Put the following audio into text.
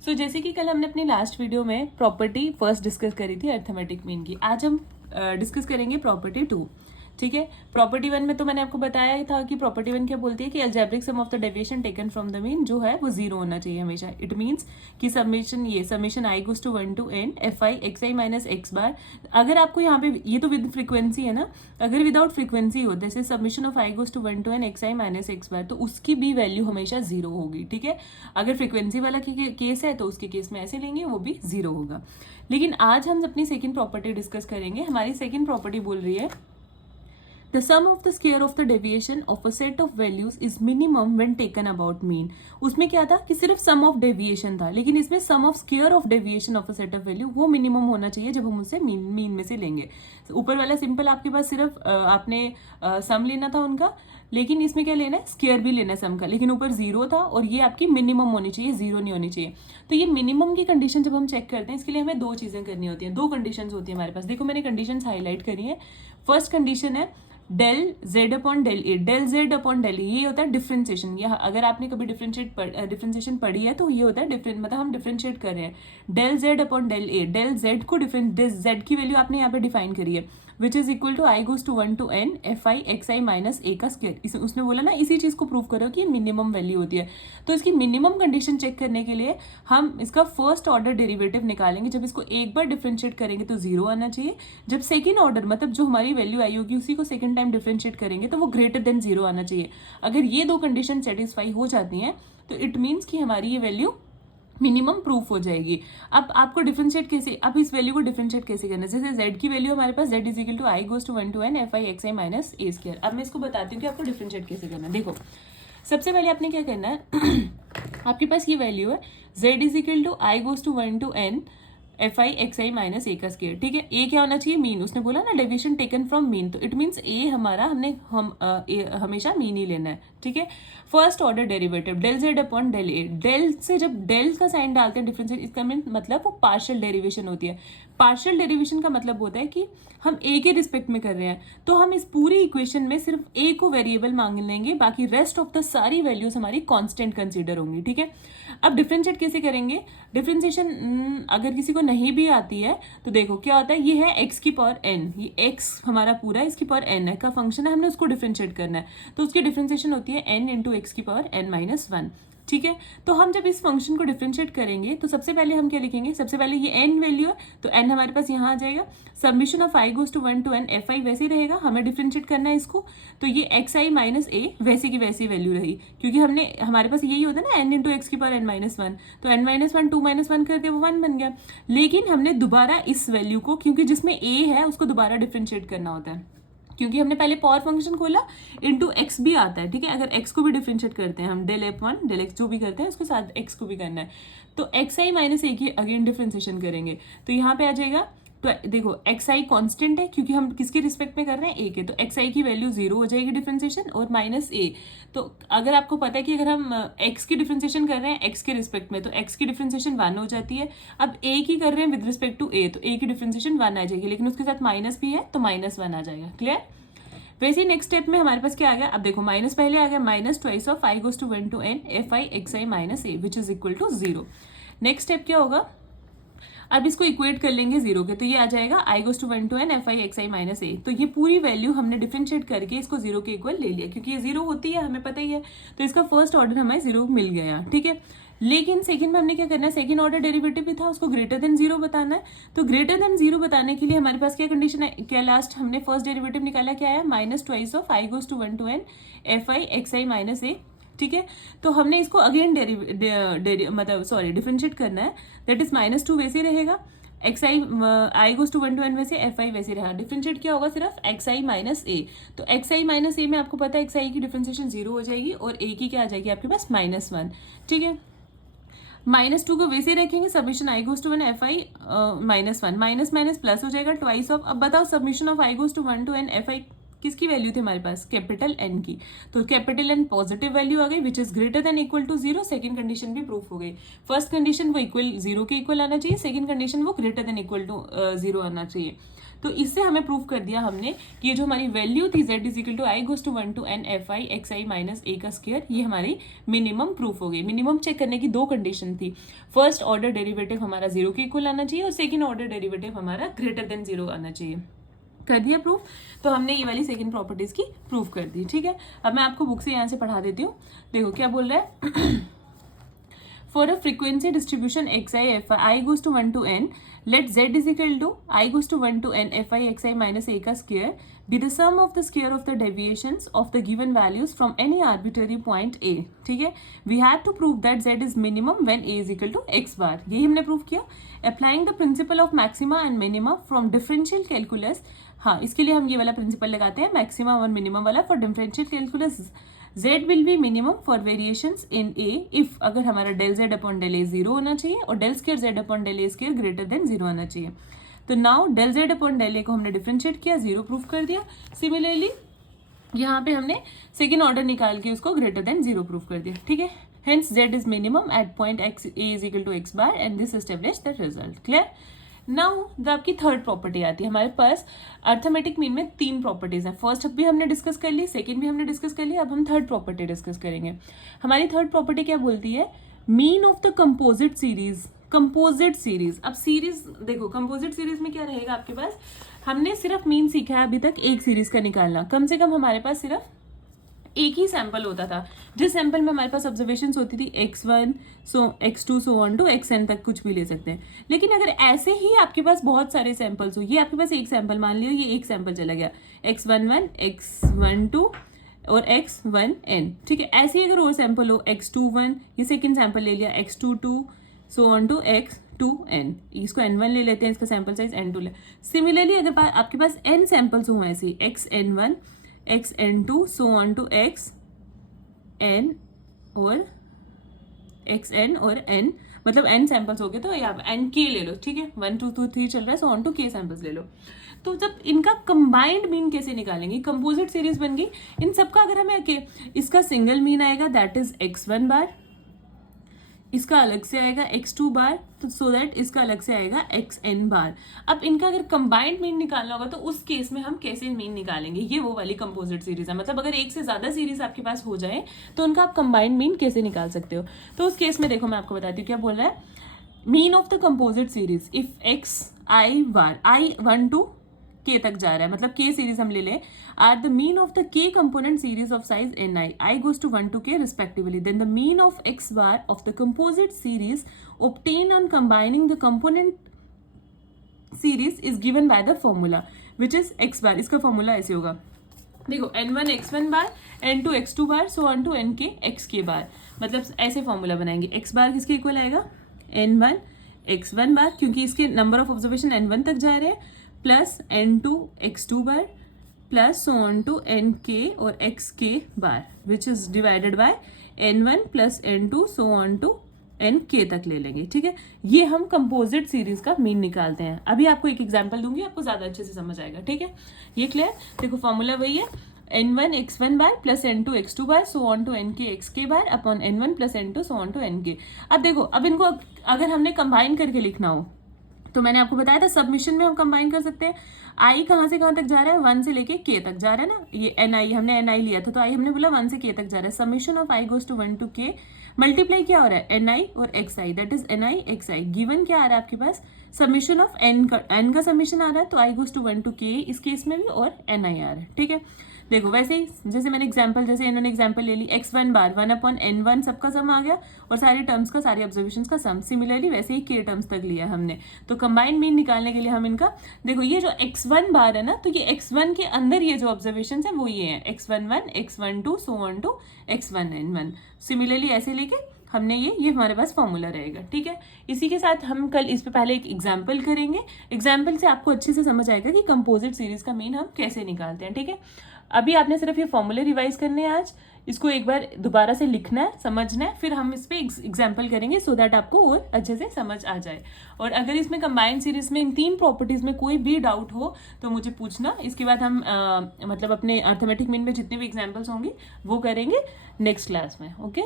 जैसे कि कल हमने अपनी लास्ट वीडियो में प्रॉपर्टी फर्स्ट डिस्कस करी थी अर्थमेटिक मीन की। आज हम डिस्कस करेंगे प्रॉपर्टी 2। ठीक है, प्रॉपर्टी 1 में तो मैंने आपको बताया था कि प्रॉपर्टी 1 क्या बोलती है कि algebraic sum of the deviation taken from the mean जो है वो 0 होना चाहिए हमेशा। इट मीन्स कि summation i goes to 1 to n f i x i minus x bar. अगर आपको यहाँ पे ये तो विद फ्रीक्वेंसी है ना, अगर विदाउट फ्रीक्वेंसी हो जैसे submission of i goes to 1 to n x i minus x bar, तो उसकी भी वैल्यू हमेशा 0 होगी। ठीक है, अगर फ्रीक्वेंसी वाला केस है तो उसके केस में ऐसे लेंगे, वो भी 0 होगा। लेकिन आज हम अपनी सेकेंड प्रॉपर्टी डिस्कस करेंगे। हमारी सेकेंड प्रॉपर्टी बोल रही है The sum of the square of the deviation of a set of values is minimum when taken about mean। उसमें क्या था कि सिर्फ sum of deviation था, लेकिन इसमें sum of square of deviation of a set of value वो minimum होना चाहिए जब हम उसे मीन में से लेंगे। ऊपर वाला सिंपल आपके पास सिर्फ आपने सम लेना था उनका, लेकिन इसमें क्या लेना है, स्क्वायर भी लेना है सम का, लेकिन ऊपर 0 था और ये आपकी मिनिमम होनी चाहिए, 0 नहीं होनी चाहिए। तो ये मिनिमम की कंडीशन जब हम चेक करते हैं, इसके लिए हमें दो चीज़ें करनी होती हैं, दो कंडीशंस होती है हमारे पास। देखो मैंने कंडीशंस हाईलाइट करी है। फर्स्ट कंडीशन है del z upon del a. Del z upon del ए ये होता है डिफरेंशिएशन। या अगर आपने कभी डिफरेंशिएशन पढ़ी है तो ये होता है मतलब हम डिफरेंशिएट कर रहे हैं। Del z upon del a, del z को जेड की वैल्यू आपने यहाँ पे डिफाइन करी है, which is equal to i goes to 1 to n f i x i minus a का स्क्वायर। उसने बोला ना इसी चीज को प्रूव करो कि मिनिमम वैल्यू होती है। तो इसकी मिनिमम कंडीशन चेक करने के लिए हम इसका फर्स्ट ऑर्डर डेरिवेटिव निकालेंगे। जब इसको एक बार डिफरेंशिएट करेंगे तो 0 आना चाहिए। जब सेकेंड ऑर्डर मतलब जो हमारी वैल्यू आई होगी उसी को सेकेंड टाइम डिफरेंशिएट करेंगे तो वो ग्रेटर देन 0 आना चाहिए। अगर ये दो कंडीशन सेटिस्फाई हो जाती हैं तो इट मीन्स कि हमारी ये वैल्यू मिनिमम प्रूफ हो जाएगी। अब आपको डिफरेंशिएट कैसे, अब इस वैल्यू को डिफरेंशिएट कैसे करना है, जैसे z की वैल्यू हमारे पास z is equal to i goes to 1 to n f i x i minus a square. अब मैं इसको बताती हूँ कि आपको डिफरेंशिएट कैसे करना है। देखो सबसे पहले आपने क्या करना है आपके पास ये वैल्यू है z is equal to i goes to 1 to n f i x i minus a का स्क्वायर। ठीक है, ए क्या होना चाहिए, मीन। उसने बोला ना डेविएशन टेकन फ्रॉम मीन, तो इट मीन्स ए हमारा हमेशा मीन ही लेना है। ठीक है, first order derivative del z upon del a. Del से जब डेल का साइन डालते हैं डिफरेंशिएट, इसका मतलब वो पार्शियल डेरिवेशन होती है। पार्शियल डेरिवेशन का मतलब होता है कि हम ए के रिस्पेक्ट में कर रहे हैं, तो हम इस पूरी इक्वेशन में सिर्फ ए को वेरिएबल मांग लेंगे, बाकी रेस्ट ऑफ द सारी वैल्यूज हमारी कांस्टेंट कंसीडर होंगी। ठीक है, अब डिफरेंशिएट कैसे करेंगे, डिफरेंशिएशन अगर किसी को नहीं भी आती है तो देखो क्या होता है, ये है एक्स की पावर एन, ये एक्स हमारा पूरा इसकी पावर एन है का फंक्शन है, हमने उसको डिफरेंशिएट करना है, तो उसकी डिफरेंशिएशन होती है एन इंटू एक्स की पावर एन माइनस 1। ठीक है, तो हम जब इस फंक्शन को डिफरेंशिएट करेंगे तो सबसे पहले हम क्या लिखेंगे, सबसे पहले ये एन वैल्यू है तो एन हमारे पास यहाँ आ जाएगा। Summation of i goes to 1 to n f i वैसे ही रहेगा, हमें डिफरेंशिएट करना है इसको, तो ये एक्स आई माइनस ए वैसी की वैसी वैल्यू रही, क्योंकि हमने हमारे पास यही होता है ना एन इंटू एक्स की पावर एन माइनस 1, तो एन माइनस 1 2 माइनस 1 कर दिया वो 1 बन गया। लेकिन हमने दोबारा इस वैल्यू को, क्योंकि जिसमें ए है उसको दोबारा डिफरेंशिएट करना होता है, क्योंकि हमने पहले पावर फंक्शन खोला इंटू एक्स भी आता है। ठीक है, अगर एक्स को भी डिफरेंशिएट करते हैं हम, del f one del x जो भी करते हैं उसके साथ एक्स को भी करना है, तो एक्स आई माइनस ए की अगेन डिफरेंशिएशन करेंगे, तो यहाँ पे आ जाएगा। तो देखो एक्स आई कॉन्स्टेंट है क्योंकि हम किसके रिस्पेक्ट में कर रहे हैं, ए के, तो एक्स आई की वैल्यू 0 हो जाएगी डिफरेंशिएशन, और माइनस ए। तो अगर आपको पता है कि अगर हम एक्स की डिफरेंशिएशन कर रहे हैं एक्स के रिस्पेक्ट में तो एक्स की डिफरेंशिएशन 1 हो जाती है। अब ए की कर रहे हैं विद रिस्पेक्ट टू ए, तो ए की डिफरेंशिएशन 1 आ जाएगी, लेकिन उसके साथ माइनस भी है तो माइनस 1 आ जाएगा। क्लियर, वैसे ही नेक्स्ट स्टेप में हमारे पास क्या आ गया, अब देखो माइनस पहले आ गया, minus twice of i goes to 1 to n f i x i minus a which is equal to 0। Next step क्या होगा, अब इसको इक्वेट कर लेंगे 0 के, तो ये आ जाएगा i goes to 1 to n f i x i minus a. तो ये पूरी वैल्यू हमने डिफरेंशिएट करके इसको 0 के इक्वल ले लिया, क्योंकि ये 0 होती है हमें पता ही है, तो इसका फर्स्ट ऑर्डर हमें 0 मिल गया। ठीक है, लेकिन सेकंड में हमने क्या करना है, सेकंड ऑर्डर डेरिवेटिव भी था उसको ग्रेटर देन 0 बताना है, तो ग्रेटर देन 0 बताने के लिए हमारे पास क्या कंडीशन है, क्या लास्ट हमने फर्स्ट डेरिवेटिव निकाला, क्या आया, minus twice of i goes to 1 to n f i x i minus a. ठीक है, तो हमने इसको अगेन डिफरेंशिएट करना है, दैट इज माइनस 2 वैसे रहेगा, x i goes to 1 to n वैसे एफ आई वैसे रहा। डिफरेंशिएट क्या होगा, सिर्फ एक्स आई माइनस ए, तो एक्स आई माइनस ए में आपको पता है एक्स आई की डिफरेंशिएशन 0 हो जाएगी और ए की क्या आ जाएगी आपके पास माइनस 1। ठीक है, माइनस 2 को वैसे रखेंगे, summation i goes to 1 f i minus 1, minus minus plus हो जाएगा ट्वाइस ऑफ। अब बताओ summation of i goes to 1 to n f i किसकी वैल्यू थी हमारे पास, कैपिटल एन की, तो कैपिटल एन पॉजिटिव वैल्यू आ गई which is greater than equal to 0। Second condition भी प्रूफ हो गई। फर्स्ट कंडीशन वो इक्वल 0 के इक्वल आना चाहिए, सेकंड कंडीशन वो ग्रेटर देन इक्वल टू 0 आना चाहिए। तो इससे हमें प्रूव कर दिया हमने कि ये जो हमारी वैल्यू थी z is equal to i goes to 1 to n fi xi minus a का स्क्वायर, ये हमारी मिनिमम प्रूफ हो गई। मिनिमम चेक करने की दो कंडीशन थी, फर्स्ट ऑर्डर डेरिवेटिव हमारा 0 के इक्वल आना चाहिए और सेकेंड ऑर्डर डेरिवेटिव हमारा ग्रेटर देन 0 आना चाहिए। कर दिया प्रूफ, तो हमने ये वाली सेकंड प्रॉपर्टीज की प्रूफ कर दी। ठीक है, अब मैं आपको बुक से यहाँ से पढ़ा देती हूँ। देखो क्या बोल रहा है For a frequency distribution xi fi I goes to 1 to n, let z is equal to I goes to 1 to n fi xi minus a का square be the sum of the square of the deviations of the given values from any arbitrary point a। ठीक है, we had to prove that z is minimum when a is equal to x bar, यही हमने prove किया। Applying the principle of maxima and minima from differential calculus, हाँ इसके लिए हम ये वाला प्रिंसिपल लगाते हैं मैक्सिमम और मिनिमम वाला for differential calculus. z will be minimum for variations in a if अगर हमारा del z upon del a 0 होना चाहिए और del square z upon del a square greater than 0 आना चाहिए। तो now del z upon del a को हमने डिफरेंशिएट किया, 0 प्रूफ कर दिया। सिमिलरली यहाँ पे हमने सेकेंड ऑर्डर निकाल के उसको ग्रेटर देन 0 प्रूफ कर दिया। ठीक है, hence z is minimum at point x a is equal to x bar and this established the result। Clear. Now जब आपकी थर्ड प्रॉपर्टी आती है, हमारे पास अर्थमेटिक मीन में तीन प्रॉपर्टीज हैं। फर्स्ट भी हमने डिस्कस कर ली, सेकंड भी हमने डिस्कस कर ली, अब हम थर्ड प्रॉपर्टी डिस्कस करेंगे। हमारी थर्ड प्रॉपर्टी क्या बोलती है, mean of the composite series. Composite series, अब सीरीज देखो, कंपोजिट सीरीज में क्या रहेगा आपके पास, हमने सिर्फ मीन सीखा है अभी तक एक सीरीज का निकालना। कम से कम हमारे पास सिर्फ एक ही सैंपल होता था, जिस सैंपल में हमारे पास ऑब्जर्वेशंस होती थी x1 so x2 so on to xn तक कुछ भी ले सकते हैं। लेकिन अगर ऐसे ही आपके पास बहुत सारे सैंपल्स हो, ये आपके पास एक सैंपल मान लियो, ये एक सैंपल चला गया x11 x12 और x1n। ठीक है, ऐसे ही अगर और सैंपल हो x21, ये सेकेंड सैंपल ले लिया, x22 so on to x2n, इसको n1 ले लेते हैं, इसका सैंपल साइज n2 ले। सिमिलरली अगर आपके पास n सैंपल्स हो ऐसे xn1 xn2 so on to xn और xn और n, मतलब n सैंपल्स हो गए, तो यहाँ n k ले लो। ठीक है, 1 2 3 चल रहा है, so on to k samples ले लो। तो जब इनका कंबाइंड मीन कैसे निकालेंगे, कंपोजिट सीरीज बन गई इन सबका। अगर हमें इसका सिंगल मीन आएगा दैट इज x1 बार, इसका अलग से आएगा x2 बार, तो सो दैट इसका अलग से आएगा xn बार। अब इनका अगर कंबाइंड मीन निकालना होगा तो उस केस में हम कैसे मीन निकालेंगे, ये वो वाली कंपोजिट सीरीज है। मतलब अगर एक से ज्यादा सीरीज आपके पास हो जाए तो उनका आप कंबाइंड मीन कैसे निकाल सकते हो। तो उस केस में देखो मैं आपको बताती हूँ क्या बोल रहा है, mean of the composite series if x i bar i 1 to k तक जा रहा है, मतलब k सीरीज हम ले लें, are the mean of the k component series of size i goes to 1 to k respectively, then the mean of x bar of the composite series obtained on combining the component series is given by the formula which is x bar। इसका formula ऐसे होगा, देखो n1 x1 bar, n2 x2 bar, so on to nk xk bar. मतलब ऐसे formula बनाएंगे, x बार किसके equal आएगा, n1 x1 बार, क्योंकि इसके नंबर ऑफ ऑब्जर्वेशन n1 तक जा रहे हैं, plus n2 x2 bar plus so on to nk और xk bar, which is divided by n1 plus n2 so on to nk तक ले लेंगे। ठीक है, ये हम कंपोजिट सीरीज का मीन निकालते हैं। अभी आपको एक एग्जांपल दूंगी, आपको ज्यादा अच्छे से समझ आएगा। ठीक है, ये क्लियर। देखो फॉर्मूला वही है, n1 x1 bar plus n2 x2 bar so on to nk xk bar upon n1 plus n2 so on to nk। अब देखो, अब इनको अगर हमने कंबाइन करके लिखना हो तो मैंने आपको बताया था सबमिशन में हम कंबाइन कर सकते हैं। आई कहाँ से कहाँ तक जा रहा है, 1 से लेके k तक जा रहा है ना, ये ni हमने ni लिया था, तो आई हमने बोला 1 से k तक जा रहा है। Summation of i goes to 1 to k, multiply क्या हो रहा है ni और xi, that is ni xi। Given क्या आ रहा है आपके पास, सबमिशन ऑफ n का सबमिशन आ रहा है, तो i goes to 1 to k इस केस में भी, और ni आ रहा है। ठीक है, देखो वैसे ही जैसे मैंने एग्जांपल, जैसे इन्होंने एग्जांपल ले ली, x1 बार 1 अपॉन n1 सबका सम आ गया और सारे टर्म्स का, सारे ऑब्जर्वेशंस का सम। सिमिलरली वैसे ही k टर्म्स तक लिया हमने। तो कंबाइंड मीन निकालने के लिए हम इनका, देखो ये जो x1 बार है ना, तो ये x1 के अंदर ये जो ऑब्जर्वेशंस है वो ये हैं, x11 x12 so on to x1n1। Similarly ऐसे लेके हमने ये हमारे पास फॉर्मूला रहेगा। ठीक है, इसी के साथ हम कल इस पे पहले एक एग्जाम्पल करेंगे। एग्जाम्पल से आपको अच्छे से समझ आएगा कि कंपोजिट सीरीज का मीन हम कैसे निकालते हैं। ठीक है, अभी आपने सिर्फ ये फॉर्मूले रिवाइज करने हैं आज, इसको एक बार दोबारा से लिखना है, समझना है, फिर हम इस पे एग्जाम्पल करेंगे सो दैट आपको और अच्छे से समझ आ जाए। और अगर इसमें कंबाइंड सीरीज में इन 3 प्रॉपर्टीज में कोई भी डाउट हो तो मुझे पूछना। इसके बाद हम मतलब अपने अर्थमेटिक मीन में जितने भी एग्जाम्पल्स होंगे वो करेंगे नेक्स्ट क्लास में। ओके।